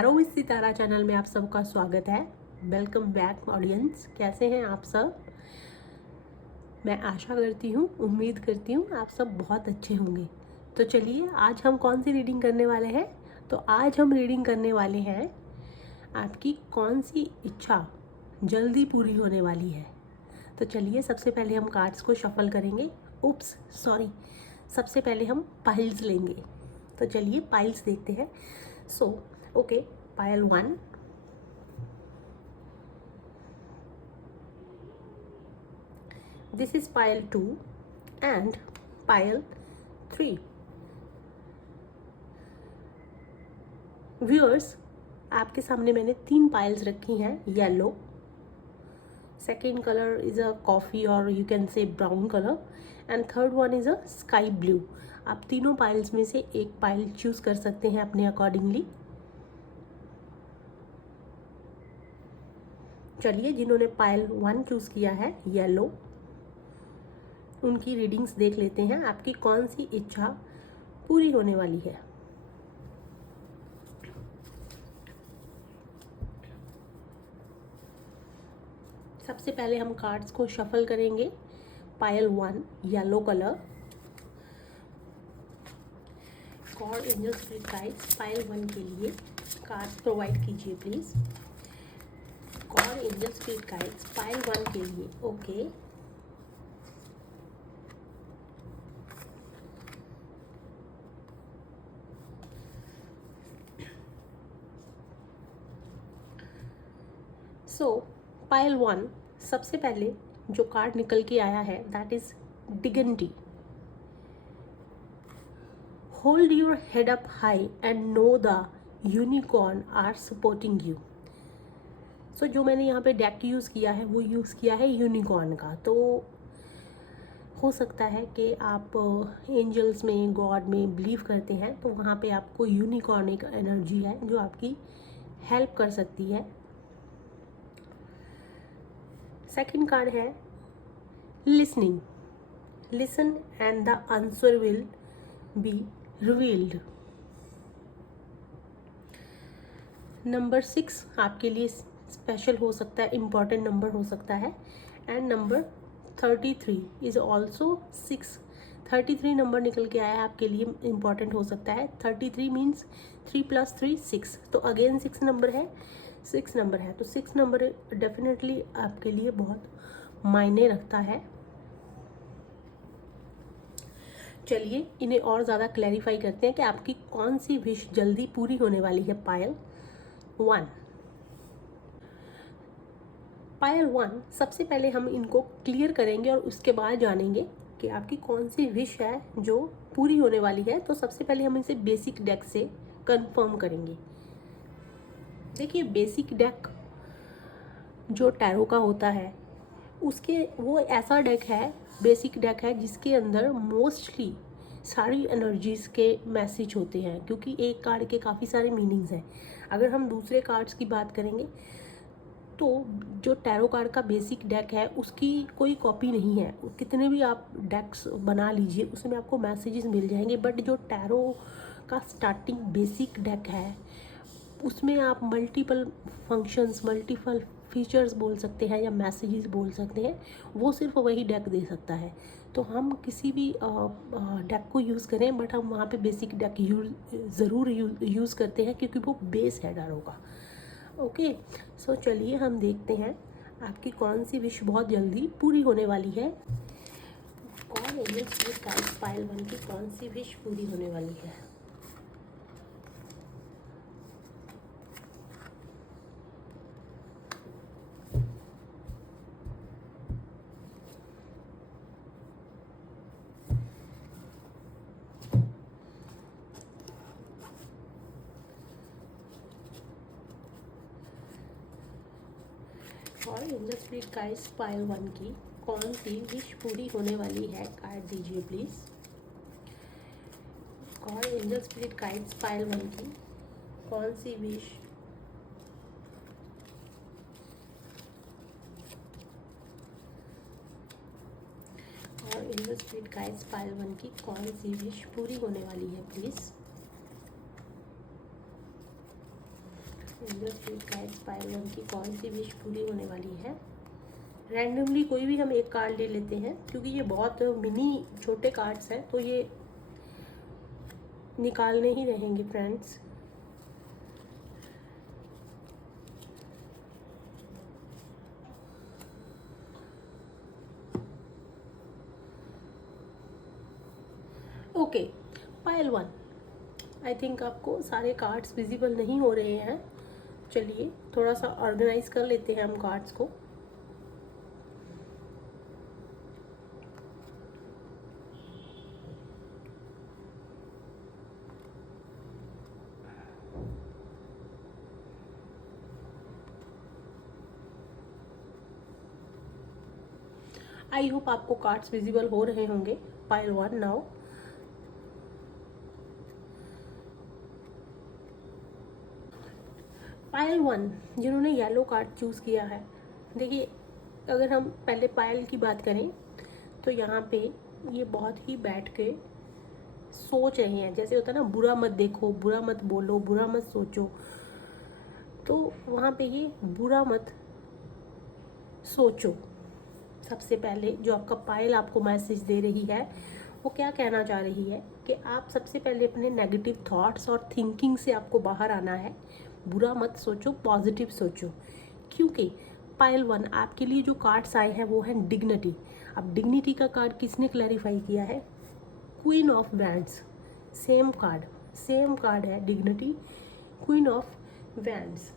Tarot with Sitara channel में आप सबका स्वागत है। Welcome back audience. कैसे हैं आप सब? मैं आशा करती हूँ, उम्मीद करती हूँ आप सब बहुत अच्छे होंगे। तो चलिए, आज हम कौन सी रीडिंग करने वाले हैं? तो आज हम रीडिंग करने वाले हैं आपकी कौन सी इच्छा जल्दी पूरी होने वाली है। तो चलिए, सबसे पहले हम कार्ड्स को शफल करेंगे। उप्स सॉरी, सबसे पहले हम पाइल्स लेंगे। तो चलिए पाइल्स देखते हैं। Okay, pile 1, this is pile 2 and pile 3. Viewers, आपके सामने मैंने 3 पाइल्स रखी हैं। Yellow, second colour is a coffee और you can say brown colour, and third one is a sky blue. आप तीनों पाइल्स में से एक पाइल चूज़ कर सकते हैं अपने अकॉर्डिंगली। चलिए, जिन्होंने पाइल 1 चूज़ किया है येलो, उनकी रीडिंग्स देख लेते हैं। आपकी कौन सी इच्छा पूरी होने वाली है। सबसे पहले हम कार्ड्स को शफल करेंगे। Pile 1 yellow colour, God angel spirit guides pile 1 के लिए कार्ड प्रोवाइड कीजिए please. God angel spirit guides pile 1 के लिए। ओके, पाइल 1, सबसे पहले जो कार्ड निकल के आया है that is dignity. Hold your head up high and know the unicorn are supporting you. जो मैंने यहाँ पे डेक यूज़ किया है वो यूज़ किया है यूनिकॉर्न का। तो हो सकता है कि आप एंजल्स में, गॉड में बिलीव करते हैं, तो वहाँ पे आपको यूनिकॉर्न एक एनर्जी है जो आपकी हेल्प कर सकती है। सेकंड कार्ड है listening. Listen and the answer will be revealed. Number 6 आपके लिए स्पेशल हो सकता है, इम्पॉर्टेंट नंबर हो सकता है। And number 33 is also 6। 33 number निकल के आया है, आपके लिए इम्पॉर्टेंट हो सकता है। 33 मीन्स 3 + 3 6, तो अगेन 6 नंबर है। 6 नंबर है तो 6 नंबर डेफिनेटली आपके लिए बहुत मायने रखता है। चलिए, इन्हें और ज़्यादा क्लैरिफाई करते हैं कि आपकी कौन सी विश जल्दी पूरी होने वाली है। पायल 1, पायल 1, सबसे पहले हम इनको क्लियर करेंगे और उसके बाद जानेंगे कि आपकी कौन सी विश है जो पूरी होने वाली है। तो सबसे पहले हम इसे बेसिक डेक से कंफर्म करेंगे। देखिए, बेसिक डेक जो टैरो का होता है उसके वो ऐसा डेक है, बेसिक डेक है जिसके अंदर मोस्टली सारी एनर्जीज़ के मैसेज होते हैं, क्योंकि एक कार्ड के काफ़ी सारे मीनिंग्स हैं। अगर हम दूसरे कार्ड्स की बात करेंगे तो जो टैरो कार्ड का बेसिक डेक है उसकी कोई कॉपी नहीं है। कितने भी आप डेक्स बना लीजिए उसमें आपको मैसेजेस मिल जाएंगे, बट जो टैरो का स्टार्टिंग बेसिक डेक है उसमें आप मल्टीपल फंक्शंस, मल्टीपल फीचर्स बोल सकते हैं या मैसेजेस बोल सकते हैं, वो सिर्फ वही डेक दे सकता है। तो हम किसी भी डेक को यूज़ करें, बट हम वहाँ पे बेसिक डेक ज़रूर यूज़ करते हैं क्योंकि वो बेस है टैरो का। ओके, चलिए हम देखते हैं आपकी कौन सी विश बहुत जल्दी पूरी होने वाली है। कौन एंजल्स पाइल 1 की कौन सी विश पूरी होने वाली है। और एंजल स्पिरिट गाइड्स पाइल 1 की कौन सी विश पूरी होने वाली है, कार्ड दीजिए प्लीज। और एंजल स्पिरिट गाइड्स पाइल 1 की कौन सी विश और एंजल स्पिरिट गाइड्स पाइल 1 की कौन सी विश पूरी होने वाली है प्लीज। गाइस पायल 1 की कौन सी विश पूरी होने वाली है। रैंडमली कोई भी हम एक कार्ड ले लेते हैं, क्योंकि ये बहुत मिनी छोटे कार्ड्स हैं तो ये निकालने ही रहेंगे friends. Okay, Payal 1, I think आपको सारे कार्ड्स विजिबल नहीं हो रहे हैं। चलिए थोड़ा सा ऑर्गेनाइज कर लेते हैं हम कार्ड्स को। आई होप आपको कार्ड्स विजिबल हो रहे होंगे। Pile 1 now. पायल 1 जिन्होंने येलो कार्ड चूज़ किया है, देखिए अगर हम पहले पायल की बात करें तो यहाँ पे ये बहुत ही बैठ के सोच रहे हैं। जैसे होता है ना, बुरा मत देखो, बुरा मत बोलो, बुरा मत सोचो, तो वहाँ पे ये बुरा मत सोचो। सबसे पहले जो आपका पायल आपको मैसेज दे रही है वो क्या कहना चाह रही है कि आप सबसे पहले अपने नेगेटिव थॉट्स और थिंकिंग से आपको बाहर आना है। बुरा मत सोचो, पॉजिटिव सोचो, क्योंकि पायल 1 आपके लिए जो कार्ड्स आए हैं वो है डिग्निटी। अब डिग्निटी का कार्ड किसने क्लैरिफाई किया है? Queen of wands. Same card है डिग्निटी, क्वीन ऑफ वैंड्स।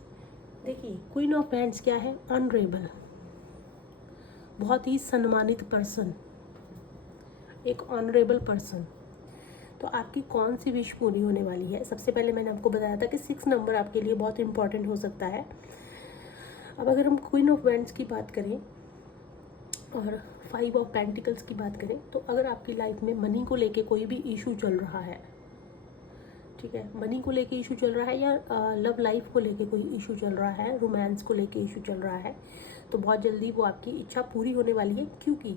देखिए क्वीन ऑफ वैंड्स क्या है? ऑनरेबल, बहुत ही सम्मानित पर्सन, एक ऑनरेबल पर्सन। तो आपकी कौन सी विश पूरी होने वाली है? सबसे पहले मैंने आपको बताया था कि 6 नंबर आपके लिए बहुत इंपॉर्टेंट हो सकता है। अब अगर हम क्वीन ऑफ वैंड्स की बात करें और 5 ऑफ पेंटिकल्स की बात करें, तो अगर आपकी लाइफ में मनी को लेके कोई भी इशू चल रहा है, ठीक है, मनी को लेके इशू चल रहा है या लव लाइफ को लेके कोई इशू चल रहा है, रोमांस को लेके इशू चल रहा है, तो बहुत जल्दी वो आपकी इच्छा पूरी होने वाली है। क्योंकि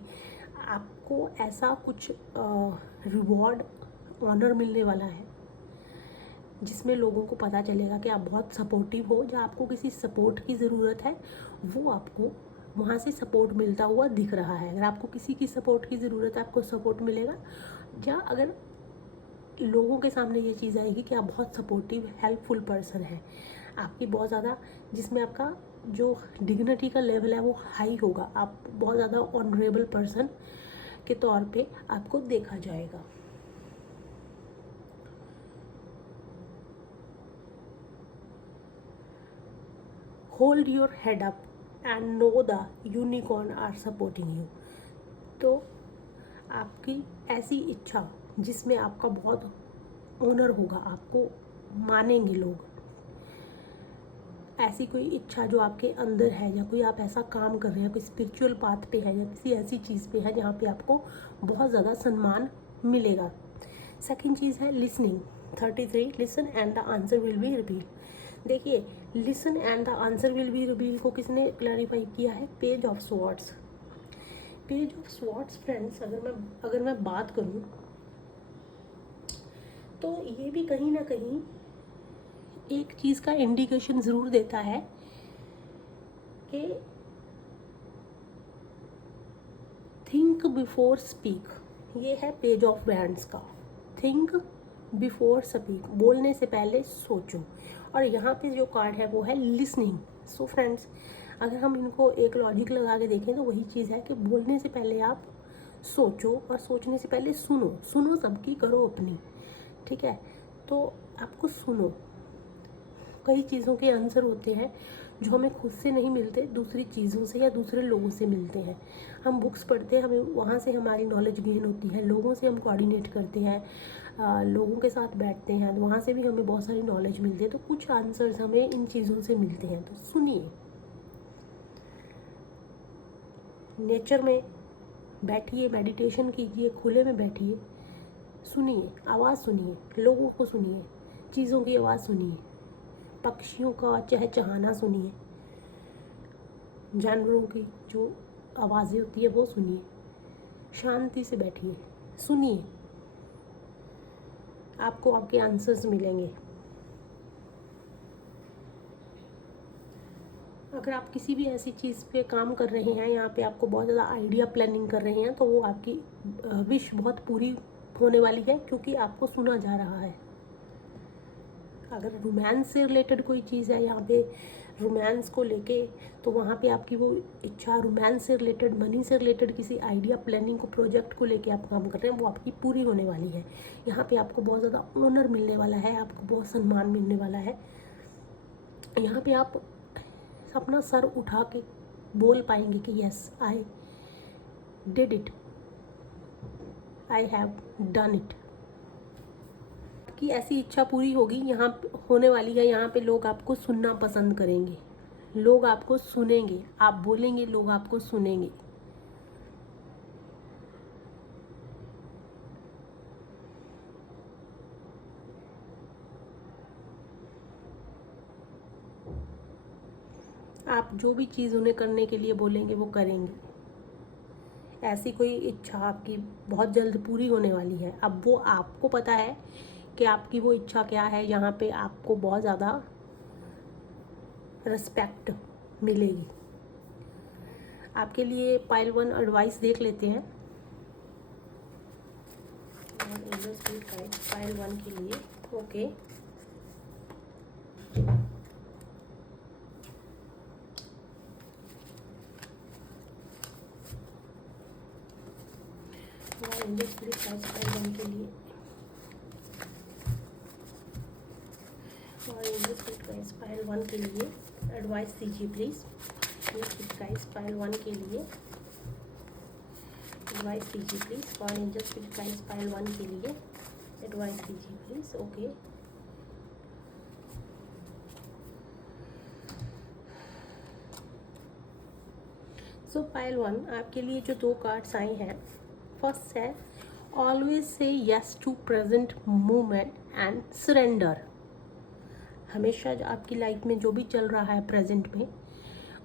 आपको ऐसा कुछ रिवॉर्ड, ऑनर मिलने वाला है जिसमें लोगों को पता चलेगा कि आप बहुत सपोर्टिव हो, या आपको किसी सपोर्ट की ज़रूरत है वो आपको वहाँ से सपोर्ट मिलता हुआ दिख रहा है। अगर आपको किसी की सपोर्ट की ज़रूरत है, आपको सपोर्ट मिलेगा। या अगर लोगों के सामने ये चीज़ आएगी कि आप बहुत सपोर्टिव, हेल्पफुल पर्सन हैं, आपकी बहुत ज़्यादा, जिसमें आपका जो डिग्निटी का लेवल है वो हाई होगा, आप बहुत ज़्यादा ऑनरेबल पर्सन के तौर पे आपको देखा जाएगा। Hold your head up and know the unicorn are supporting you. तो आपकी ऐसी इच्छा जिसमें आपका बहुत ऑनर होगा, आपको मानेंगे लोग, ऐसी कोई इच्छा जो आपके अंदर है, या कोई आप ऐसा काम कर रहे हैं, कोई स्पिरिचुअल पाथ पे है, या किसी ऐसी चीज़ पे है जहाँ पे आपको बहुत ज़्यादा सम्मान मिलेगा। सेकंड चीज़ है listening. 33, listen and the answer will be reveal. देखिए listen and the answer will be reveal को किसने क्लैरिफाई किया है? Page of swords. Page of swords friends, अगर मैं बात करूँ तो ये भी कहीं ना कहीं एक चीज़ का इंडिकेशन ज़रूर देता है कि थिंक बिफोर स्पीक। ये है पेज ऑफ वैंड्स का, थिंक बिफोर स्पीक, बोलने से पहले सोचो। और यहाँ पे जो कार्ड है वो है लिसनिंग। सो फ्रेंड्स, अगर हम इनको एक लॉजिक लगा के देखें तो वही चीज़ है कि बोलने से पहले आप सोचो, और सोचने से पहले सुनो सबकी, करो अपनी, ठीक है। तो आपको सुनो। कई चीज़ों के आंसर होते हैं जो हमें खुद से नहीं मिलते, दूसरी चीज़ों से या दूसरे लोगों से मिलते हैं। हम बुक्स पढ़ते हैं, हमें वहाँ से हमारी नॉलेज गेन होती है, लोगों से हम कोऑर्डिनेट करते हैं, लोगों के साथ बैठते हैं, वहाँ से भी हमें बहुत सारी नॉलेज मिलती है। तो कुछ आंसर्स हमें इन चीज़ों से मिलते हैं। तो सुनिए, नेचर में बैठिए, मेडिटेशन कीजिए, खुले में बैठिए, सुनिए, आवाज़ सुनिए, लोगों को सुनिए, चीज़ों की आवाज़ सुनिए, पक्षियों का चहचहाना सुनिए, जानवरों की जो आवाज़ें होती है वो सुनिए, शांति से बैठिए, सुनिए, आपको आपके आंसर्स मिलेंगे। अगर आप किसी भी ऐसी चीज़ पे काम कर रहे हैं, यहाँ पे आपको बहुत ज़्यादा आइडिया प्लानिंग कर रहे हैं, तो वो आपकी विश बहुत पूरी होने वाली है, क्योंकि आपको सुना जा रहा है। अगर रोमांस से रिलेटेड कोई चीज़ है यहाँ पे, रोमांस को लेके, तो वहाँ पे आपकी वो इच्छा, रोमांस से रिलेटेड, मनी से रिलेटेड किसी आइडिया प्लानिंग को, प्रोजेक्ट को लेके आप काम कर रहे हैं, वो आपकी पूरी होने वाली है। यहाँ पे आपको बहुत ज़्यादा ऑनर मिलने वाला है, आपको बहुत सम्मान मिलने वाला है। यहाँ पे आप अपना सर उठा के बोल पाएंगे कि yes, I did it, I have done it. कि ऐसी इच्छा पूरी होगी, यहाँ होने वाली है। यहाँ पे लोग आपको सुनना पसंद करेंगे, लोग आपको सुनेंगे, आप बोलेंगे, लोग आपको सुनेंगे। आप जो भी चीज़ उन्हें करने के लिए बोलेंगे वो करेंगे। ऐसी कोई इच्छा आपकी बहुत जल्द पूरी होने वाली है। अब वो आपको पता है कि आपकी वो इच्छा क्या है। यहाँ पे आपको बहुत ज़्यादा रिस्पेक्ट मिलेगी। आपके लिए पाइल 1 एडवाइस देख लेते हैं। पाइल 1 के लिए ओके, पाइल 1 के लिए पाइल 1 के लिए एडवाइस दीजिए प्लीज़। पाइल 1 के लिए एडवाइस दीजिए please. For angels guys pile 1 के लिए एडवाइस दीजिए प्लीज़। ओके, सो पाइल 1 आपके लिए जो 2 कार्ड्स आई हैं, फर्स्ट है always say yes to present moment and surrender. हमेशा जो आपकी लाइफ में जो भी चल रहा है प्रेजेंट में,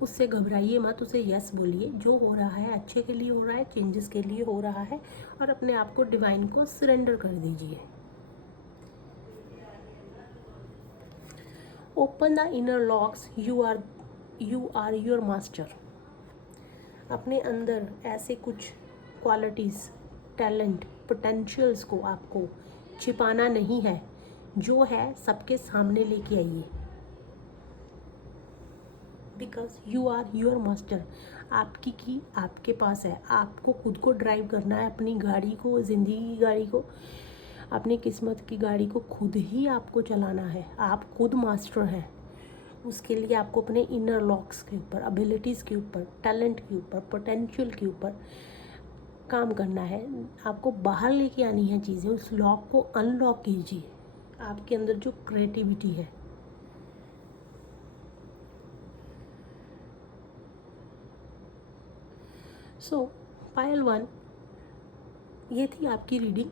उससे घबराइए मत, उसे यस बोलिए। जो हो रहा है अच्छे के लिए हो रहा है, चेंजेस के लिए हो रहा है, और अपने आप को डिवाइन को सरेंडर कर दीजिए। Open the inner locks, you are your master. अपने अंदर ऐसे कुछ क्वालिटीज़, टैलेंट, पोटेंशियल्स को आपको छिपाना नहीं है। जो है सबके सामने लेके आइए, because you are your master. आपकी की आपके पास है। आपको खुद को ड्राइव करना है, अपनी गाड़ी को, ज़िंदगी की गाड़ी को, अपनी किस्मत की गाड़ी को खुद ही आपको चलाना है। आप खुद मास्टर हैं। उसके लिए आपको अपने इनर लॉक्स के ऊपर, एबिलिटीज़ के ऊपर, टैलेंट के ऊपर, पोटेंशियल के ऊपर काम करना है। आपको बाहर लेके आनी है चीज़ें। उस लॉक को अनलॉक कीजिए। आपके अंदर जो क्रिएटिविटी है, सो पायल 1 ये थी आपकी रीडिंग।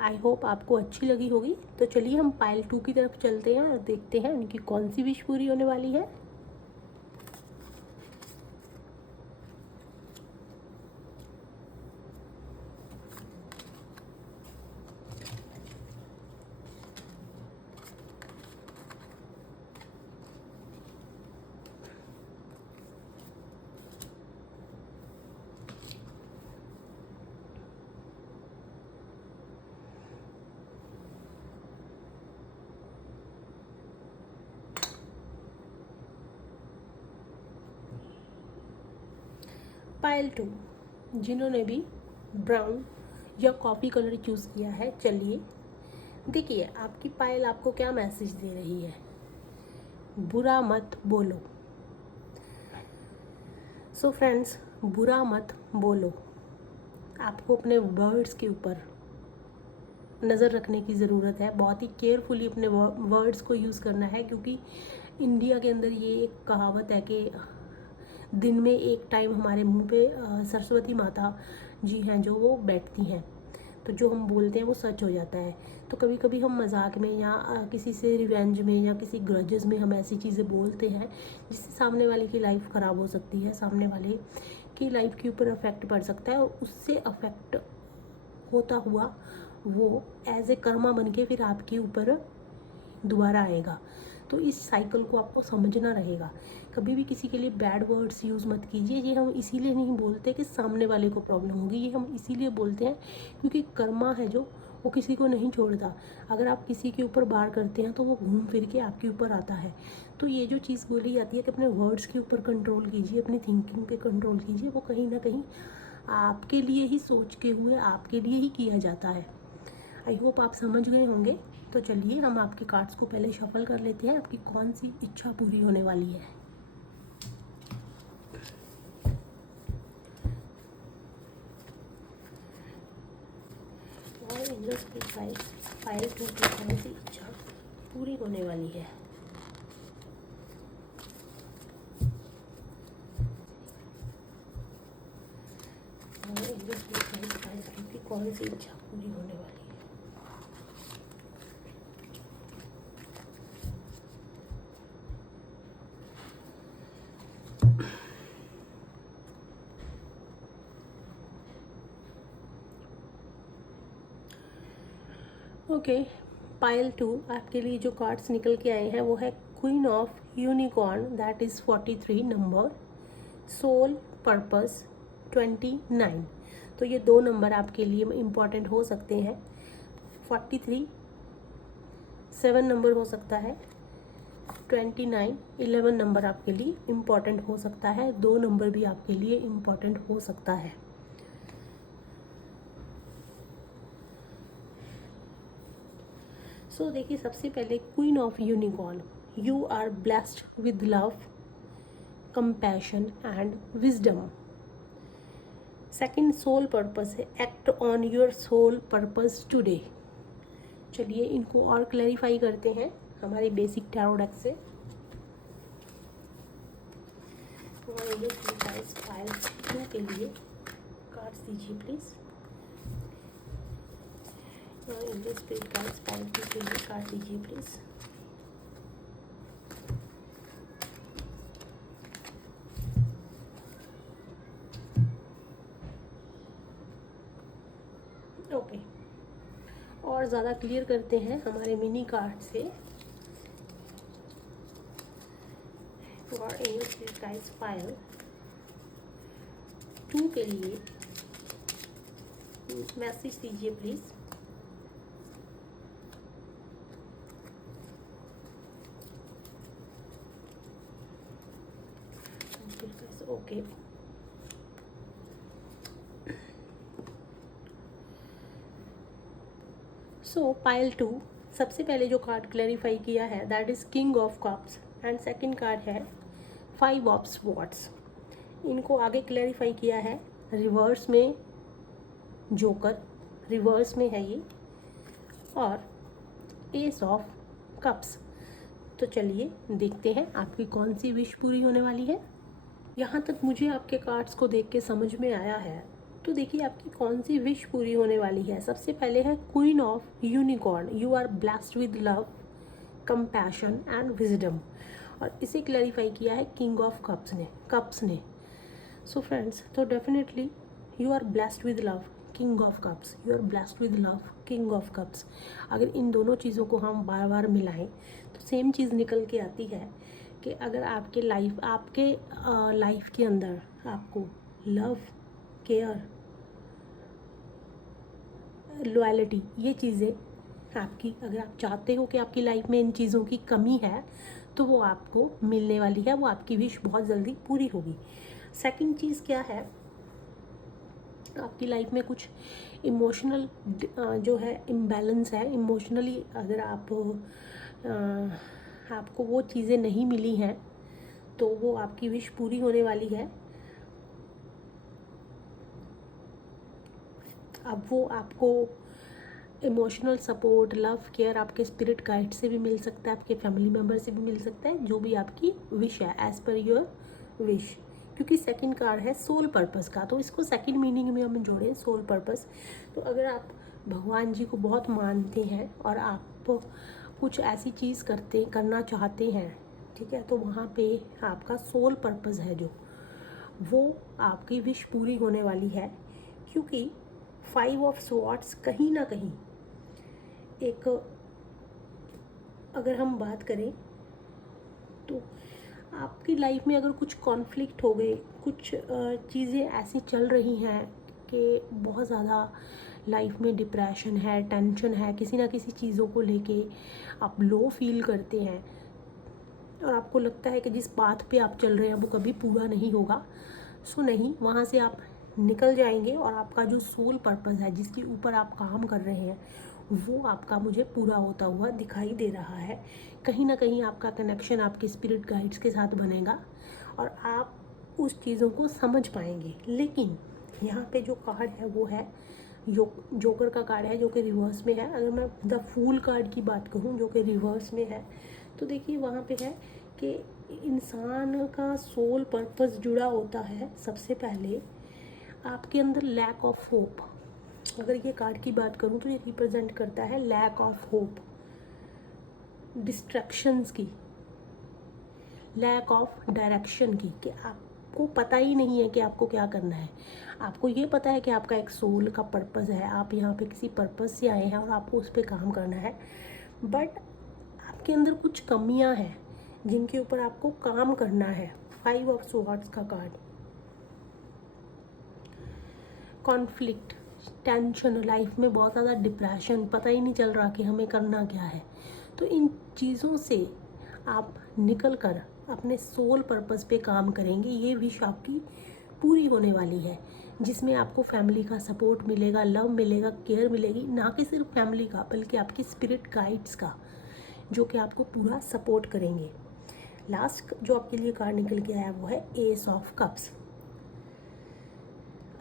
आई होप आपको अच्छी लगी होगी। तो चलिए हम पायल 2 की तरफ चलते हैं और देखते हैं उनकी कौन सी विश पूरी होने वाली है। पायल 2 जिन्होंने भी ब्राउन या कॉफ़ी कलर चूज़ किया है, चलिए देखिए आपकी पायल आपको क्या मैसेज दे रही है। बुरा मत बोलो। सो फ्रेंड्स, बुरा मत बोलो। आपको अपने वर्ड्स के ऊपर नज़र रखने की ज़रूरत है। बहुत ही केयरफुली अपने वर्ड्स को यूज़ करना है, क्योंकि इंडिया के अंदर ये एक कहावत है कि दिन में एक टाइम हमारे मुंह पे सरस्वती माता जी हैं जो वो बैठती हैं, तो जो हम बोलते हैं वो सच हो जाता है। तो कभी कभी हम मजाक में या किसी से रिवेंज में या किसी ग्रजेस में हम ऐसी चीज़ें बोलते हैं जिससे सामने वाले की लाइफ ख़राब हो सकती है, सामने वाले की लाइफ के ऊपर अफेक्ट पड़ सकता है, और उससे अफेक्ट होता हुआ वो एज ए कर्मा बन के फिर आपके ऊपर दोबारा आएगा। तो इस साइकिल को आपको समझना रहेगा। कभी भी किसी के लिए बैड वर्ड्स यूज़ मत कीजिए। ये हम इसीलिए नहीं बोलते कि सामने वाले को प्रॉब्लम होगी, ये हम इसीलिए बोलते हैं क्योंकि कर्मा है जो वो किसी को नहीं छोड़ता। अगर आप किसी के ऊपर वार करते हैं तो वो घूम फिर के आपके ऊपर आता है। तो ये जो चीज़ बोली जाती है कि अपने वर्ड्स के ऊपर कंट्रोल कीजिए, अपनी थिंकिंग पे कंट्रोल कीजिए, वो कहीं ना कहीं आपके लिए ही सोच के हुए आपके लिए ही किया जाता है। आई होप आप समझ गए होंगे। तो चलिए हम आपके कार्ड्स को पहले शफल कर लेते हैं, आपकी कौन सी इच्छा पूरी होने वाली है। और एंजल्स की फाइल 2 की कौन सी इच्छा पूरी होने वाली है। और एंजल्स की फाइल 2 की कौन सी इच्छा पूरी होने वाली है। ओके, पाइल 2 आपके लिए जो कार्ड्स निकल के आए हैं वो है queen of unicorn, that is 43 number, soul purpose 29। तो ये 2 नंबर आपके लिए इम्पॉर्टेंट हो सकते हैं। 43 7 नंबर हो सकता है, 29 11 नंबर आपके लिए इम्पॉर्टेंट हो सकता है। 2 नंबर भी आपके लिए इम्पॉर्टेंट हो सकता है। सो देखिए, सबसे पहले queen of unicorn, you are blessed with love, compassion and wisdom. Second soul purpose है, act on your soul purpose today. चलिए इनको और क्लैरिफाई करते हैं हमारी बेसिक टैरो डेक से। फाइल 2 के लिए कार्ड्स दीजिए please. English spirit guides pile 2 के लिए कार्ड दीजिए प्लीज़। ओके, और ज़्यादा क्लियर करते हैं हमारे मिनी कार्ड से। और इंग्लिश स्पिरिट गाइड्स फाइल 2 के लिए मैसेज दीजिए प्लीज़। ओके, सो पाइल 2 सबसे पहले जो कार्ड क्लैरिफाई किया है that is king of cups, and second card है 5 ऑफ स्वॉर्ड्स। इनको आगे क्लैरिफाई किया है रिवर्स में जोकर, रिवर्स में है ये, और एस ऑफ कप्स। तो चलिए देखते हैं आपकी कौन सी विश पूरी होने वाली है। यहाँ तक मुझे आपके कार्ड्स को देख के समझ में आया है। तो देखिए आपकी कौन सी विश पूरी होने वाली है। सबसे पहले है queen of unicorn, you are blessed with love, compassion and wisdom, और इसे क्लैरिफाई किया है किंग ऑफ कप्स ने। सो फ्रेंड्स, तो definitely you are blessed with love, king of cups, you are blessed with love, king of cups. अगर इन दोनों चीज़ों को हम बार बार मिलाएं तो सेम चीज़ निकल के आती है कि अगर आपके लाइफ के अंदर आपको लव, केयर, लॉयल्टी, ये चीज़ें आपकी, अगर आप चाहते हो कि आपकी लाइफ में इन चीज़ों की कमी है तो वो आपको मिलने वाली है, वो आपकी विश बहुत जल्दी पूरी होगी। सेकंड चीज़ क्या है, आपकी लाइफ में कुछ इमोशनल जो है इम्बैलेंस है इमोशनली। अगर आपको वो चीज़ें नहीं मिली हैं तो वो आपकी विश पूरी होने वाली है। अब वो आपको इमोशनल सपोर्ट, लव, केयर आपके स्पिरिट गाइड से भी मिल सकता है, आपके फैमिली मेम्बर से भी मिल सकता है, जो भी आपकी विश है एज पर योर विश। क्योंकि सेकंड कार्ड है सोल पर्पस का, तो इसको सेकंड मीनिंग में हम जोड़ें, सोल पर्पस। तो अगर आप भगवान जी को बहुत मानते हैं और आप कुछ ऐसी चीज़ करना चाहते हैं, ठीक है, तो वहाँ पे आपका सोल पर्पस है जो, वो आपकी विश पूरी होने वाली है। क्योंकि 5 ऑफ स्वॉर्ड्स कहीं ना कहीं एक, अगर हम बात करें तो आपकी लाइफ में अगर कुछ कॉन्फ्लिक्ट हो गए, कुछ चीज़ें ऐसी चल रही हैं कि बहुत ज़्यादा लाइफ में डिप्रेशन है, टेंशन है, किसी ना किसी चीज़ों को लेके आप लो फील करते हैं और आपको लगता है कि जिस पाथ पे आप चल रहे हैं वो कभी पूरा नहीं होगा, सो नहीं, वहाँ से आप निकल जाएंगे और आपका जो सोल पर्पस है, जिसके ऊपर आप काम कर रहे हैं, वो आपका मुझे पूरा होता हुआ दिखाई दे रहा है। कहीं ना कहीं आपका कनेक्शन आपके स्पिरिट गाइड्स के साथ बनेगा और आप उस चीज़ों को समझ पाएंगे। लेकिन यहाँ पे जो कार्ड है वो है जोकर का कार्ड है, जो कि रिवर्स में है। अगर मैं द फूल कार्ड की बात करूँ जो कि रिवर्स में है, तो देखिए वहाँ पे है कि इंसान का सोल पर्पस जुड़ा होता है सबसे पहले आपके अंदर लैक ऑफ होप। अगर ये कार्ड की बात करूँ तो ये रिप्रेजेंट करता है लैक ऑफ होप, डिस्ट्रैक्शंस की, लैक ऑफ डायरेक्शन की, कि आपको पता ही नहीं है कि आपको क्या करना है। आपको ये पता है कि आपका एक सोल का पर्पस है, आप यहाँ पे किसी पर्पस से आए हैं और आपको उस पर काम करना है, बट आपके अंदर कुछ कमियां हैं जिनके ऊपर आपको काम करना है। 5 ऑफ स्वॉर्ड्स का कार्ड, कॉन्फ्लिक्ट, टेंशन, लाइफ में बहुत ज़्यादा डिप्रेशन, पता ही नहीं चल रहा कि हमें करना क्या है। तो इन चीज़ों से आप निकल कर अपने सोल पर्पस पे काम करेंगे। ये विश आपकी पूरी होने वाली है, जिसमें आपको फैमिली का सपोर्ट मिलेगा, लव मिलेगा, केयर मिलेगी, ना कि सिर्फ फैमिली का बल्कि आपके स्पिरिट गाइड्स का, जो कि आपको पूरा सपोर्ट करेंगे। लास्ट जो आपके लिए कार्ड निकल के आया वो है एस ऑफ कप्स।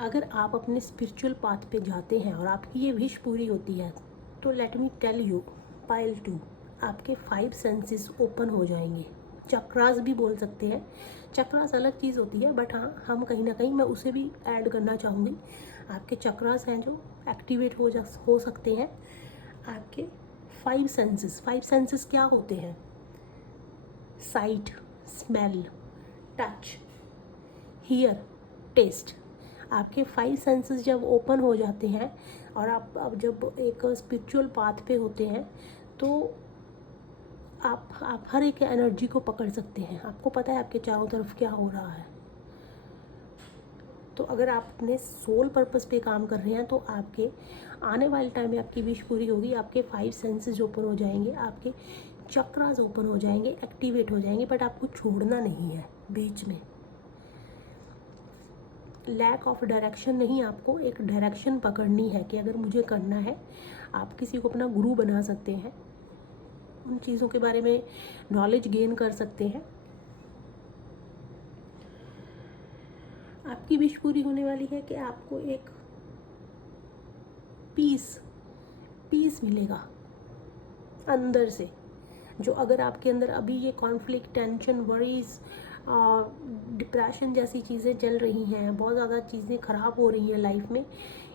अगर आप अपने स्पिरिचुअल पाथ पे जाते हैं और आपकी ये विश पूरी होती है, तो let me tell you, pile 2, आपके 5 सेंसेस ओपन हो जाएंगे। चक्रास भी बोल सकते हैं, चक्रास अलग चीज़ होती है, बट हाँ, हम कहीं ना कहीं मैं उसे भी ऐड करना चाहूँगी। आपके चक्रास हैं जो एक्टिवेट हो सकते हैं। आपके 5 सेंसेस, 5 सेंसेस क्या होते हैं? Sight, smell, touch, hear, taste. आपके 5 सेंसेस जब ओपन हो जाते हैं और आप अब जब एक स्पिरिचुअल पाथ पे होते हैं, तो आप हर एक एनर्जी को पकड़ सकते हैं। आपको पता है आपके चारों तरफ क्या हो रहा है। तो अगर आप अपने सोल पर्पस पे काम कर रहे हैं तो आपके आने वाले टाइम में आपकी विश पूरी होगी। आपके 5 सेंसेस ओपन हो जाएंगे, आपके चक्रास ओपन हो जाएंगे, एक्टिवेट हो जाएंगे, बट आपको छोड़ना नहीं है बीच में। लैक ऑफ डायरेक्शन नहीं, आपको एक डायरेक्शन पकड़नी है कि अगर मुझे करना है। आप किसी को अपना गुरु बना सकते हैं, उन चीज़ों के बारे में नॉलेज गेन कर सकते हैं। आपकी विश पूरी होने वाली है कि आपको एक पीस मिलेगा अंदर से, जो अगर आपके अंदर अभी ये कॉन्फ्लिक्ट, टेंशन, वरीज, डिप्रेशन जैसी चीज़ें चल रही हैं, बहुत ज़्यादा चीज़ें ख़राब हो रही हैं लाइफ में,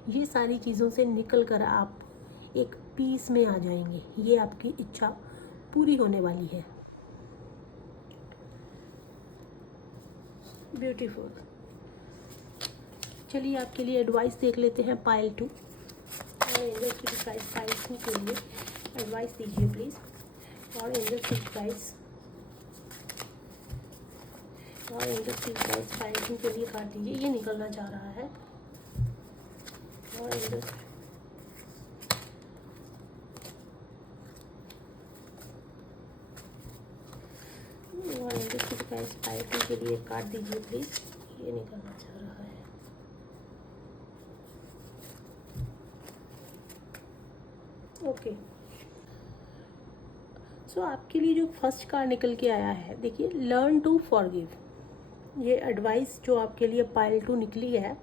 ये सारी चीज़ों से निकल कर आप एक पीस में आ जाएंगे। ये आपकी इच्छा पूरी होने वाली है। ब्यूटीफुल। चलिए आपके लिए एडवाइस देख लेते हैं पाइल 2। और एंजल की प्राइस पाइल 2 के लिए एडवाइस दीजिए प्लीज़। और एंजल की प्राइस पाइल 2 के लिए काट दीजिए, ये निकलना चाह रहा है। और एंजल की प्राइस पाइल 2 के लिए काट दीजिए प्लीज़, ये निकलना चाह रहा है। ओके, सो आपके लिए जो फर्स्ट कार्ड निकल के आया है, देखिए, लर्न टू फॉरगिव। ये एडवाइस जो आपके लिए पाइल 2 निकली है,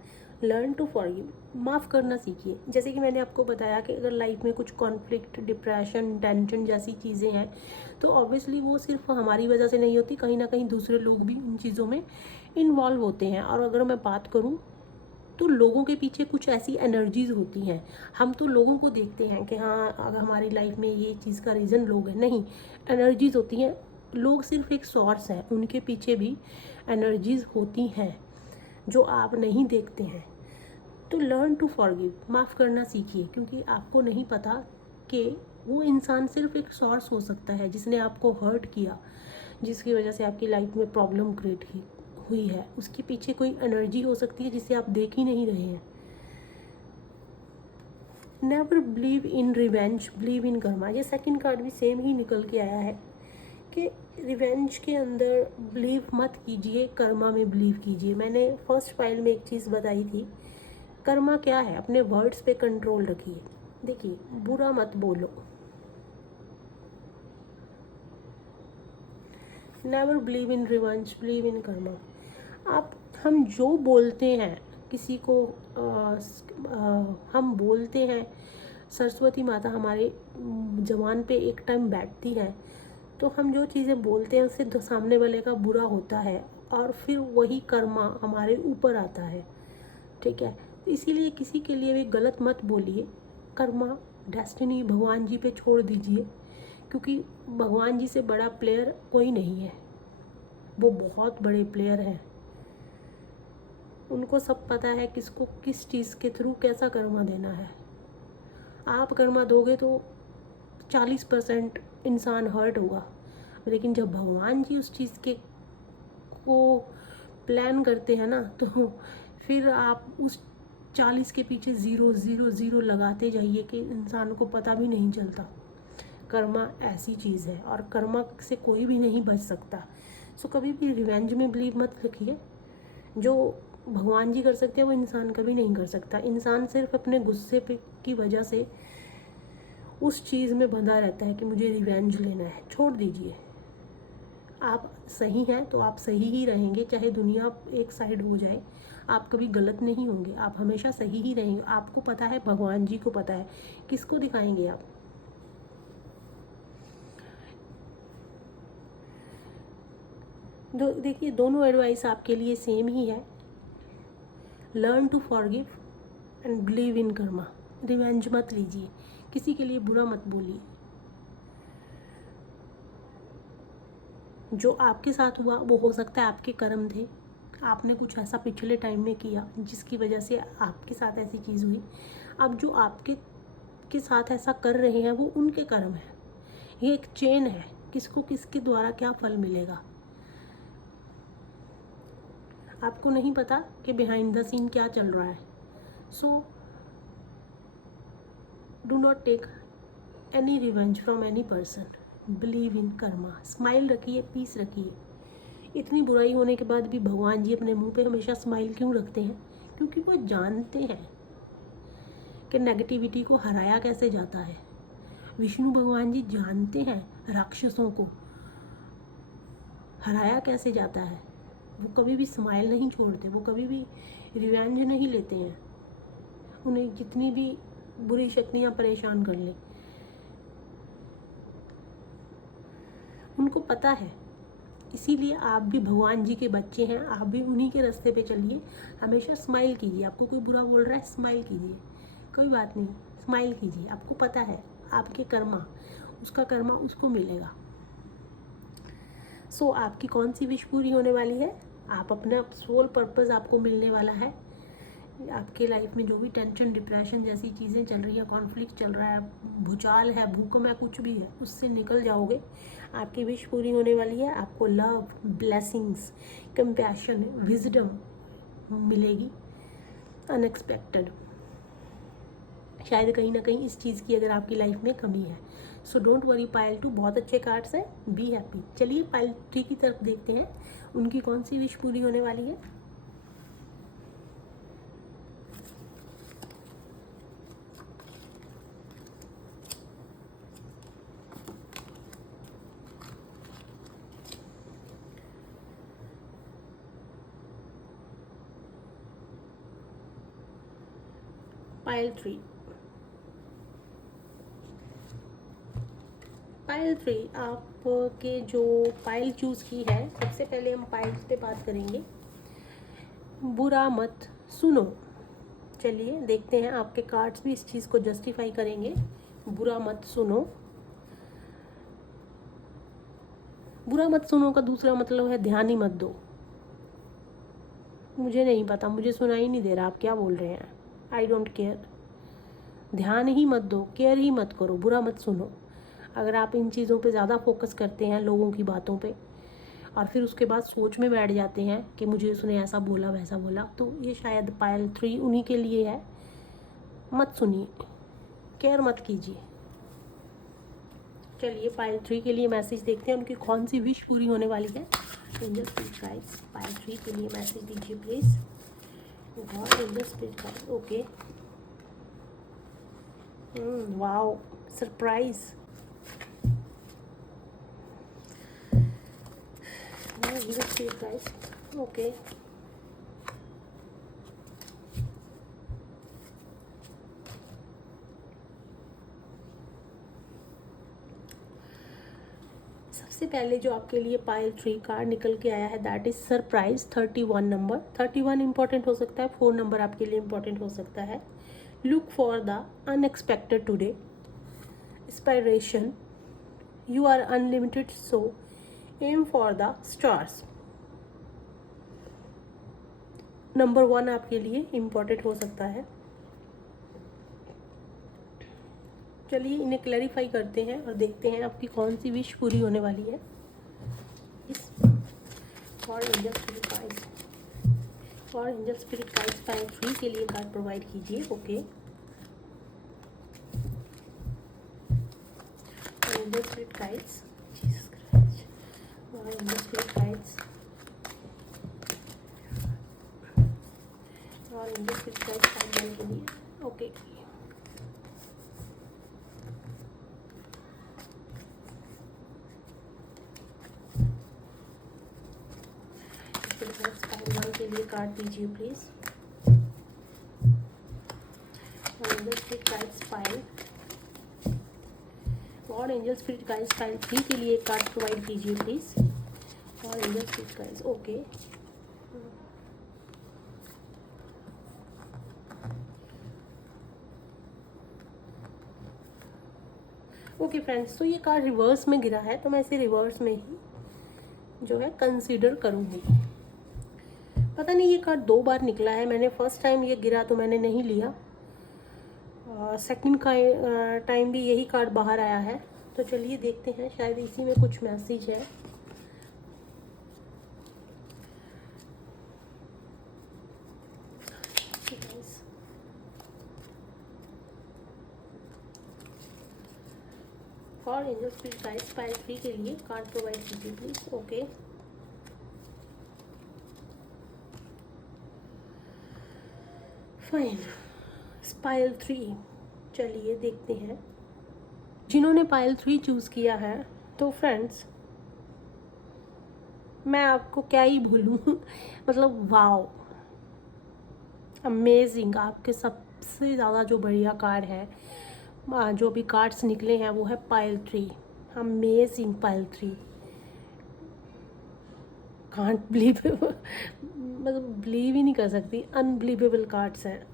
लर्न टू फॉरगिव, माफ़ करना सीखिए। जैसे कि मैंने आपको बताया कि अगर लाइफ में कुछ कॉन्फ्लिक्ट, डिप्रेशन, टेंशन जैसी चीज़ें हैं, तो ऑब्वियसली वो सिर्फ हमारी वजह से नहीं होती, कहीं ना कहीं दूसरे लोग भी उन चीज़ों में इन्वॉल्व होते हैं। और अगर मैं बात करूँ तो लोगों के पीछे कुछ ऐसी एनर्जीज होती हैं। हम तो लोगों को देखते हैं कि हाँ, अगर हमारी लाइफ में ये चीज़ का रीज़न लोग हैं, नहीं, एनर्जीज होती हैं। लोग सिर्फ एक सोर्स हैं, उनके पीछे भी एनर्जीज होती हैं जो आप नहीं देखते हैं। तो लर्न टू फॉरगिव, माफ़ करना सीखिए, क्योंकि आपको नहीं पता कि वो इंसान सिर्फ एक सोर्स हो सकता है जिसने आपको हर्ट किया, जिसकी वजह से आपकी लाइफ में प्रॉब्लम क्रिएट हुई है, उसके पीछे कोई एनर्जी हो सकती है जिसे आप देख ही नहीं रहे हैं। Never believe in revenge, believe in Karma. ये सेकंड कार्ड भी सेम ही निकल के आया है कि रिवेंज के अंदर बिलीव मत कीजिए, कर्मा में बिलीव कीजिए। मैंने फर्स्ट फाइल में एक चीज़ बताई थी, कर्मा क्या है, अपने वर्ड्स पे कंट्रोल रखिए। देखिए, बुरा मत बोलो, never believe in revenge, believe in Karma. हम जो बोलते हैं किसी को, हम बोलते हैं, सरस्वती माता हमारे जबान पे एक टाइम बैठती है, तो हम जो चीज़ें बोलते हैं उससे सामने वाले का बुरा होता है और फिर वही कर्मा हमारे ऊपर आता है। ठीक है, तो इसीलिए किसी के लिए भी गलत मत बोलिए। कर्मा, डेस्टिनी भगवान जी पे छोड़ दीजिए, क्योंकि भगवान जी से बड़ा प्लेयर कोई नहीं है। वो बहुत बड़े प्लेयर हैं, उनको सब पता है किसको किस चीज़ के थ्रू कैसा कर्मा देना है। आप कर्मा दोगे तो 40% इंसान हर्ट होगा, लेकिन जब भगवान जी उस चीज़ के को प्लान करते हैं ना, तो फिर आप उस 40 के पीछे 0 0 0 लगाते जाइए कि इंसान को पता भी नहीं चलता। कर्मा ऐसी चीज़ है और कर्मा से कोई भी नहीं बच सकता। सो कभी भी रिवेंज में बिलीव मत रखिए। जो भगवान जी कर सकते हैं वो इंसान कभी नहीं कर सकता। इंसान सिर्फ अपने गुस्से पे की वजह से उस चीज़ में बंधा रहता है कि मुझे रिवेंज लेना है। छोड़ दीजिए, आप सही हैं तो आप सही ही रहेंगे, चाहे दुनिया एक साइड हो जाए, आप कभी गलत नहीं होंगे, आप हमेशा सही ही रहेंगे। आपको पता है, भगवान जी को पता है, किसको दिखाएंगे आप। देखिए, दोनों एडवाइस आपके लिए सेम ही है। Learn to forgive and believe in karma. Revenge मत लीजिए, किसी के लिए बुरा मत बोलिए। जो आपके साथ हुआ वो हो सकता है आपके कर्म थे, आपने कुछ ऐसा पिछले टाइम में किया जिसकी वजह से आपके साथ ऐसी चीज़ हुई। अब जो आपके साथ ऐसा कर रहे हैं वो उनके कर्म है। ये एक चेन है, किसको किसके द्वारा क्या फल मिलेगा आपको नहीं पता कि बिहाइंड द सीन क्या चल रहा है। So do not take any revenge from any person, believe in karma. Smile रखिए, पीस रखिए। इतनी बुराई होने के बाद भी भगवान जी अपने मुंह पे हमेशा स्माइल क्यों रखते हैं? क्योंकि वो जानते हैं कि नेगेटिविटी को हराया कैसे जाता है। विष्णु भगवान जी जानते हैं राक्षसों को हराया कैसे जाता है। वो कभी भी स्माइल नहीं छोड़ते, वो कभी भी रिवेंज नहीं लेते हैं। उन्हें जितनी भी बुरी शक्तियाँ परेशान कर लें, उनको पता है। इसीलिए आप भी भगवान जी के बच्चे हैं, आप भी उन्हीं के रास्ते पे चलिए। हमेशा स्माइल कीजिए। आपको कोई बुरा बोल रहा है, स्माइल कीजिए, कोई बात नहीं, स्माइल कीजिए। आपको पता है आपके कर्मा, उसका कर्मा उसको मिलेगा। सो आपकी कौन सी विश पूरी होने वाली है? आप अपना सोल पर्पस आपको मिलने वाला है। आपके लाइफ में जो भी टेंशन, डिप्रेशन जैसी चीज़ें चल रही हैं, कॉन्फ्लिक्ट चल रहा है, भूचाल है, भूकंप है, कुछ भी है, उससे निकल जाओगे। आपकी विश पूरी होने वाली है। आपको लव, ब्लेसिंग्स, कंपैशन, विजडम मिलेगी अनएक्सपेक्टेड। शायद कहीं ना कहीं इस चीज़ की अगर आपकी लाइफ में कमी है। सो डोंट वरी, पाइल 2 बहुत अच्छे कार्ड्स हैं, बी हैप्पी। चलिए पाइल 3 की तरफ देखते हैं, उनकी कौन सी विश पूरी होने वाली है। पाइल 3, पाइल 3 आपके जो पाइल चूज़ की है, सबसे पहले हम पाइल पे बात करेंगे। बुरा मत सुनो। चलिए देखते हैं, आपके कार्ड्स भी इस चीज़ को जस्टिफाई करेंगे। बुरा मत सुनो। बुरा मत सुनो का दूसरा मतलब है ध्यान ही मत दो। मुझे नहीं पता, मुझे सुनाई नहीं दे रहा आप क्या बोल रहे हैं, आई डोंट केयर। ध्यान ही मत दो, केयर ही मत करो, बुरा मत सुनो। अगर आप इन चीज़ों पे ज़्यादा फोकस करते हैं, लोगों की बातों पे, और फिर उसके बाद सोच में बैठ जाते हैं कि मुझे उसने ऐसा बोला वैसा बोला, तो ये शायद पायल 3 उन्हीं के लिए है। मत सुनिए, केयर मत कीजिए। चलिए पायल 3 के लिए मैसेज देखते हैं, उनकी कौन सी विश पूरी होने वाली है। एंजल स्पिरिट गाइड्स पायल 3 के लिए मैसेज दीजिए please. God angel spirit guides, okay. Wow, surprise. Angel spirit guides, okay. सबसे पहले जो आपके लिए पायल 3 कार्ड निकल के आया है that is surprise 31 number. 31 important हो सकता है, 4 नंबर आपके लिए इंपॉर्टेंट हो सकता है। Look for the unexpected today, inspiration, you are unlimited so aim for the stars. Number 1 आपके लिए इंपॉर्टेंट हो सकता है। चलिए इन्हें क्लैरिफाई करते हैं और देखते हैं आपकी कौन सी विश पूरी होने वाली है। इस और एंजल स्पिरिट गाइड्स और एंजल स्पिरिट गाइड्स पायल 3 के लिए कार्ड प्रोवाइड कीजिए, ओके। और angel spirit guides, Jesus Christ, और एंजल स्पिरिट गाइड्स और एंजल स्पिरिट गाइड्स पायल 1 के लिए, ओके। के लिए कार्ड दीजिए प्लीज। और एंजल स्पिरिट गाइड्स पायल और एंजल स्पिरिट गाइड्स पायल 3 के लिए कार्ड प्रोवाइड कीजिए प्लीज। और angel spirit guides, okay. Okay friends, तो ये कार्ड रिवर्स में गिरा है तो मैं इसे रिवर्स में ही जो है कंसीडर करूँगी। पता नहीं ये कार्ड 2 बार निकला है, मैंने फर्स्ट टाइम ये गिरा तो मैंने नहीं लिया, सेकंड का टाइम भी यही कार्ड बाहर आया है। तो चलिए देखते हैं, शायद इसी में कुछ मैसेज है। और एंजल स्पिरिट गाइड्स पायल 3 के लिए कार्ड प्रोवाइड कीजिए प्लीज, ओके। फाइन, पायल 3, चलिए देखते हैं जिन्होंने पायल 3 चूज़ किया है। तो फ्रेंड्स मैं आपको क्या ही बोलूँ मतलब वाओ, अमेजिंग। आपके सबसे ज़्यादा जो बढ़िया कार्ड है, जो भी कार्ड्स निकले हैं वो है पायल 3, अमेजिंग पायल 3। कांट बिलीव मतलब बिलीव ही नहीं कर सकती, अनबिलीवेबल कार्ड्स हैं।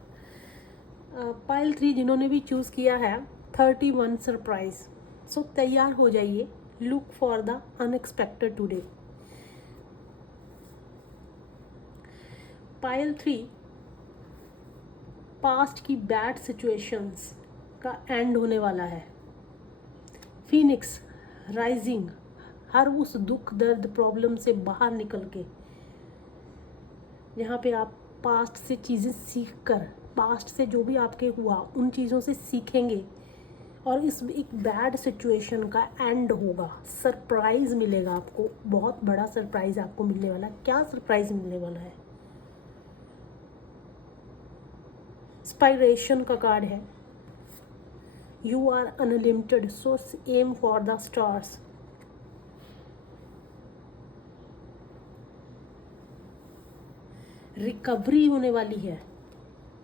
पायल 3 जिन्होंने भी चूज़ किया है 31 सरप्राइज, सो तैयार हो जाइए। Look for the unexpected today. Payal 3 past की बैड सिचुएशंस का एंड होने वाला है। फीनिक्स राइजिंग, हर उस दुख दर्द प्रॉब्लम से बाहर निकल के, जहाँ पे आप पास्ट से चीज़ें सीख कर, पास्ट से जो भी आपके हुआ उन चीज़ों से सीखेंगे और इस एक बैड सिचुएशन का एंड होगा। सरप्राइज़ मिलेगा आपको, बहुत बड़ा सरप्राइज़ आपको मिलने वाला है। क्या सरप्राइज़ मिलने वाला है? इंस्पायरेशन का कार्ड है, you are unlimited so aim for the stars. Recovery होने वाली है।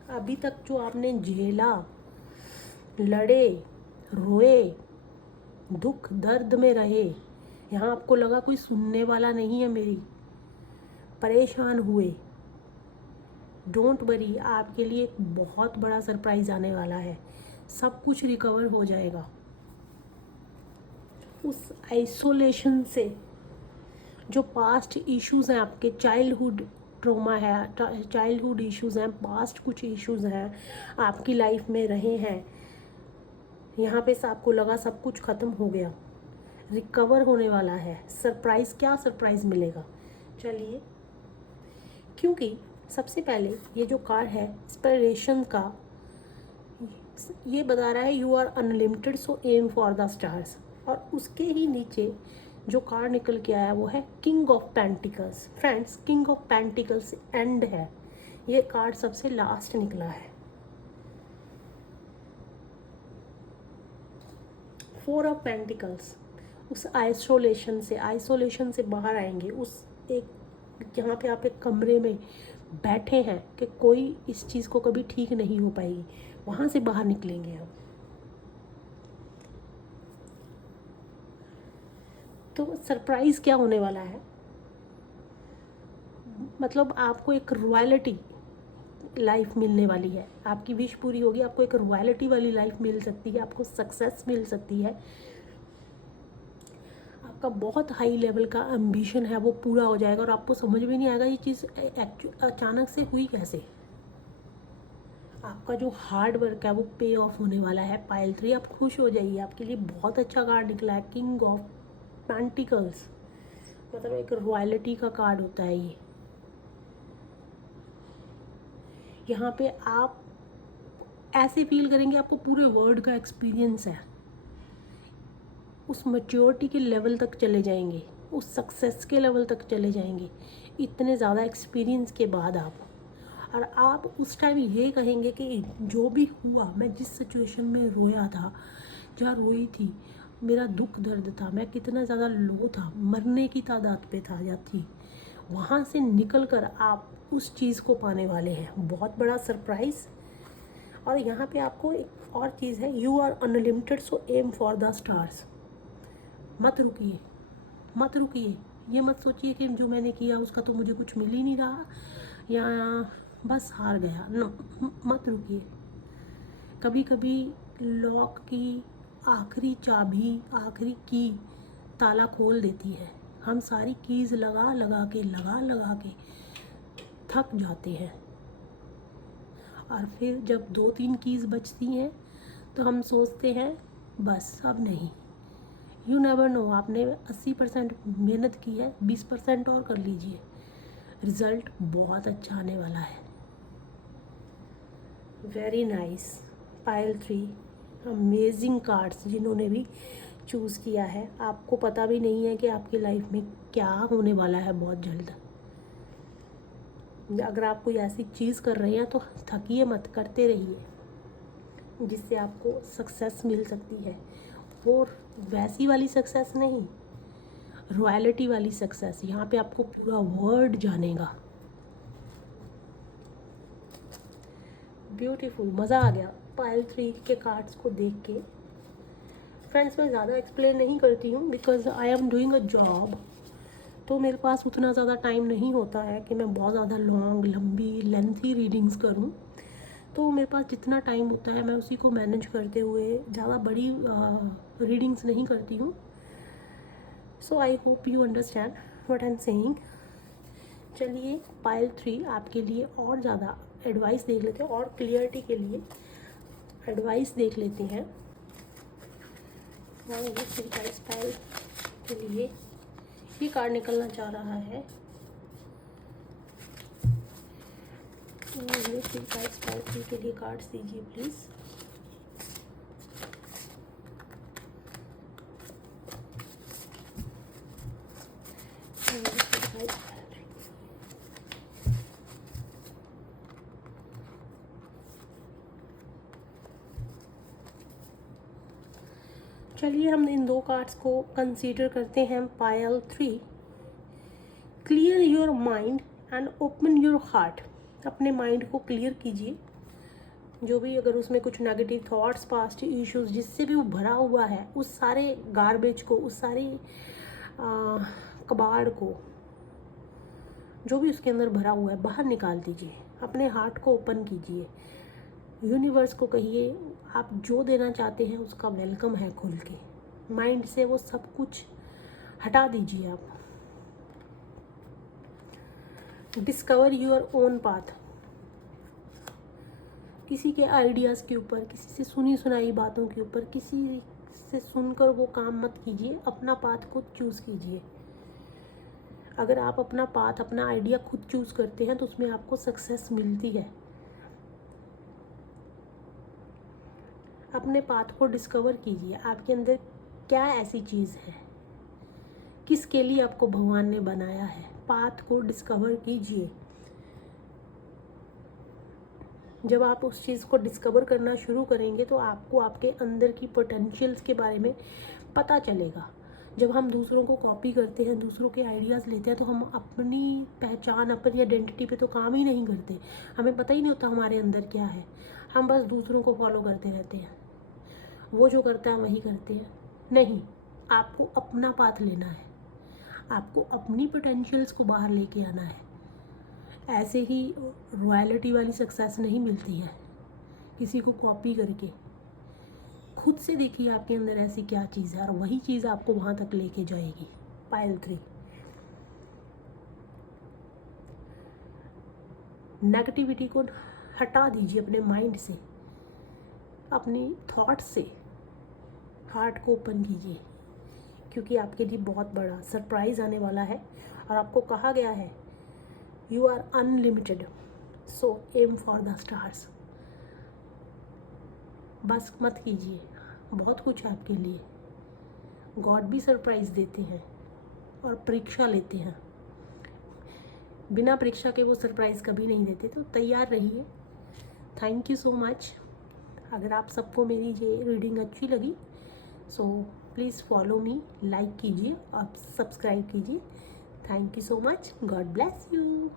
अभी तक जो आपने झेला, लड़े, रोए, दुख दर्द में रहे, यहाँ आपको लगा कोई सुनने वाला नहीं है मेरी, परेशान हुए, डोंट वरी, आपके लिए एक बहुत बड़ा सरप्राइज आने वाला है। सब कुछ रिकवर हो जाएगा। उस आइसोलेशन से, जो पास्ट इश्यूज़ हैं आपके, चाइल्डहुड ट्रॉमा है, चाइल्डहुड इश्यूज़ हैं, पास्ट कुछ इश्यूज़ हैं आपकी लाइफ में रहे हैं, यहाँ पे आपको लगा सब कुछ ख़त्म हो गया, रिकवर होने वाला है। सरप्राइज़, क्या सरप्राइज़ मिलेगा, चलिए। क्योंकि सबसे पहले ये जो कार्ड है इंस्पिरेशन का, ये बता रहा है you are unlimited so aim for the stars. और उसके ही नीचे जो कार्ड निकल के आया वो है king of pentacles. Friends, king of pentacles and है, ये कार्ड सबसे लास्ट निकला है। फोर ऑफ पेंटिकल्स, उस आइसोलेशन से बाहर आएंगे। उस एक जहाँ पे आप एक कमरे में बैठे हैं कि कोई इस चीज़ को कभी ठीक नहीं हो पाएगी, वहाँ से बाहर निकलेंगे हम। तो सरप्राइज़ क्या होने वाला है, मतलब आपको एक रॉयल्टी लाइफ मिलने वाली है। आपकी विश पूरी होगी, आपको एक रॉयल्टी वाली लाइफ मिल सकती है, आपको सक्सेस मिल सकती है, आपका बहुत हाई लेवल का एम्बिशन है वो पूरा हो जाएगा और आपको समझ में नहीं आएगा ये चीज़ अचानक से हुई कैसे। आपका जो हार्ड वर्क है वो पे ऑफ होने वाला है। पाइल 3, आप खुश हो जाइए, आपके लिए बहुत अच्छा कार्ड निकला है, किंग ऑफ पेंटिकल्स। मतलब एक रॉयल्टी का कार्ड होता है ये। यहाँ पे आप ऐसे फील करेंगे आपको पूरे वर्ल्ड का एक्सपीरियंस है, उस मैच्योरिटी के लेवल तक चले जाएंगे, उस सक्सेस के लेवल तक चले जाएंगे इतने ज़्यादा एक्सपीरियंस के बाद आप। और आप उस टाइम ये कहेंगे कि जो भी हुआ, मैं जिस सिचुएशन में रोया था, जहाँ रोई थी, मेरा दुख दर्द था, मैं कितना ज़्यादा लो था, मरने की तादाद पे था या थी, वहाँ से निकल कर आप उस चीज़ को पाने वाले हैं। बहुत बड़ा सरप्राइज़। और यहाँ पे आपको एक और चीज़ है, you are unlimited so aim for the stars. मत रुकिए, मत रुकिए, ये मत सोचिए कि जो मैंने किया उसका तो मुझे कुछ मिल ही नहीं रहा या बस हार गया। नो, मत रुकिए। कभी कभी लॉक की आखिरी चाबी, आखिरी की ताला खोल देती है। हम सारी कीज़ लगा लगा के थक जाते हैं और फिर जब 2-3 कीज़ बचती हैं तो हम सोचते हैं बस अब नहीं। यू नेवर नो, आपने 80% मेहनत की है, 20% और कर लीजिए, रिज़ल्ट बहुत अच्छा आने वाला है। Very nice. Pile 3, amazing cards जिन्होंने भी चूज़ किया है। आपको पता भी नहीं है कि आपकी लाइफ में क्या होने वाला है बहुत जल्द। अगर आप कोई ऐसी चीज़ कर रहे हैं तो थकिए मत, करते रहिए, जिससे आपको सक्सेस मिल सकती है। और वैसी वाली सक्सेस नहीं, रॉयल्टी वाली सक्सेस। यहाँ पे आपको पूरा वर्ल्ड जानेगा। ब्यूटीफुल, मज़ा आ गया पाइल 3 के कार्ड्स को देख के। फ्रेंड्स, मैं ज़्यादा एक्सप्लेन नहीं करती हूँ because I am doing a job, तो मेरे पास उतना ज़्यादा टाइम नहीं होता है कि मैं बहुत ज़्यादा लंबी लेंथी रीडिंग्स करूँ। तो मेरे पास जितना टाइम होता है मैं उसी को मैनेज करते हुए ज़्यादा बड़ी रीडिंग्स नहीं करती हूँ। So I hope you understand what I am saying. चलिए, पाइल 3 आपके लिए और ज़्यादा एडवाइस देख लेते हैं, और क्लियरिटी के लिए एडवाइस देख लेते हैं। और ये एडवाइस पाइल के लिए ये कार्ड निकलना चाह रहा है। ये पाइल 3 के लिए कार्ड्स दीजिए प्लीज़। चलिए, हम इन 2 कार्ड्स को कंसीडर करते हैं। Pile 3, clear your mind and open your heart. अपने माइंड को क्लियर कीजिए, जो भी अगर उसमें कुछ नेगेटिव थॉट्स, पास्ट इश्यूज जिससे भी वो भरा हुआ है, उस सारे गार्बेज को, उस सारी कबाड़ को, जो भी उसके अंदर भरा हुआ है, बाहर निकाल दीजिए। अपने हार्ट को ओपन कीजिए। यूनिवर्स को कहिए आप जो देना चाहते हैं उसका वेलकम है खुल के। माइंड से वो सब कुछ हटा दीजिए आप। Discover your own path. किसी के आइडियाज़ के ऊपर, किसी से सुनी सुनाई बातों के ऊपर, किसी से सुनकर वो काम मत कीजिए, अपना पाथ खुद चूज़ कीजिए। अगर आप अपना पाथ, अपना आइडिया खुद चूज़ करते हैं तो उसमें आपको सक्सेस मिलती है। अपने पाथ को डिस्कवर कीजिए, आपके अंदर क्या ऐसी चीज़ है, किसके लिए आपको भगवान ने बनाया है। पाथ को डिस्कवर कीजिए। जब आप उस चीज़ को डिस्कवर करना शुरू करेंगे तो आपको आपके अंदर की पोटेंशियल्स के बारे में पता चलेगा। जब हम दूसरों को कॉपी करते हैं, दूसरों के आइडियाज़ लेते हैं, तो हम अपनी पहचान, अपनी आइडेंटिटी पे तो काम ही नहीं करते। हमें पता ही नहीं होता हमारे अंदर क्या है। हम बस दूसरों को फॉलो करते रहते हैं, वो जो करता है वही करते हैं। नहीं, आपको अपना पाथ लेना है, आपको अपनी पोटेंशियल्स को बाहर लेके आना है। ऐसे ही रॉयल्टी वाली सक्सेस नहीं मिलती है किसी को कॉपी करके। खुद से देखिए आपके अंदर ऐसी क्या चीज़ है और वही चीज़ आपको वहाँ तक लेके जाएगी। पायल 3, नेगेटिविटी को हटा दीजिए अपने माइंड से, अपनी थॉट से। हार्ट को ओपन कीजिए, क्योंकि आपके लिए बहुत बड़ा सरप्राइज़ आने वाला है। और आपको कहा गया है you are unlimited, so aim for the stars. बस मत कीजिए, बहुत कुछ है आपके लिए। गॉड भी सरप्राइज़ देते हैं और परीक्षा लेते हैं। बिना परीक्षा के वो सरप्राइज़ कभी नहीं देते, तो तैयार रहिए। Thank you so much. अगर आप सबको मेरी ये रीडिंग अच्छी लगी so please follow me, like कीजिए और सब्सक्राइब कीजिए। Thank you so much. God bless you.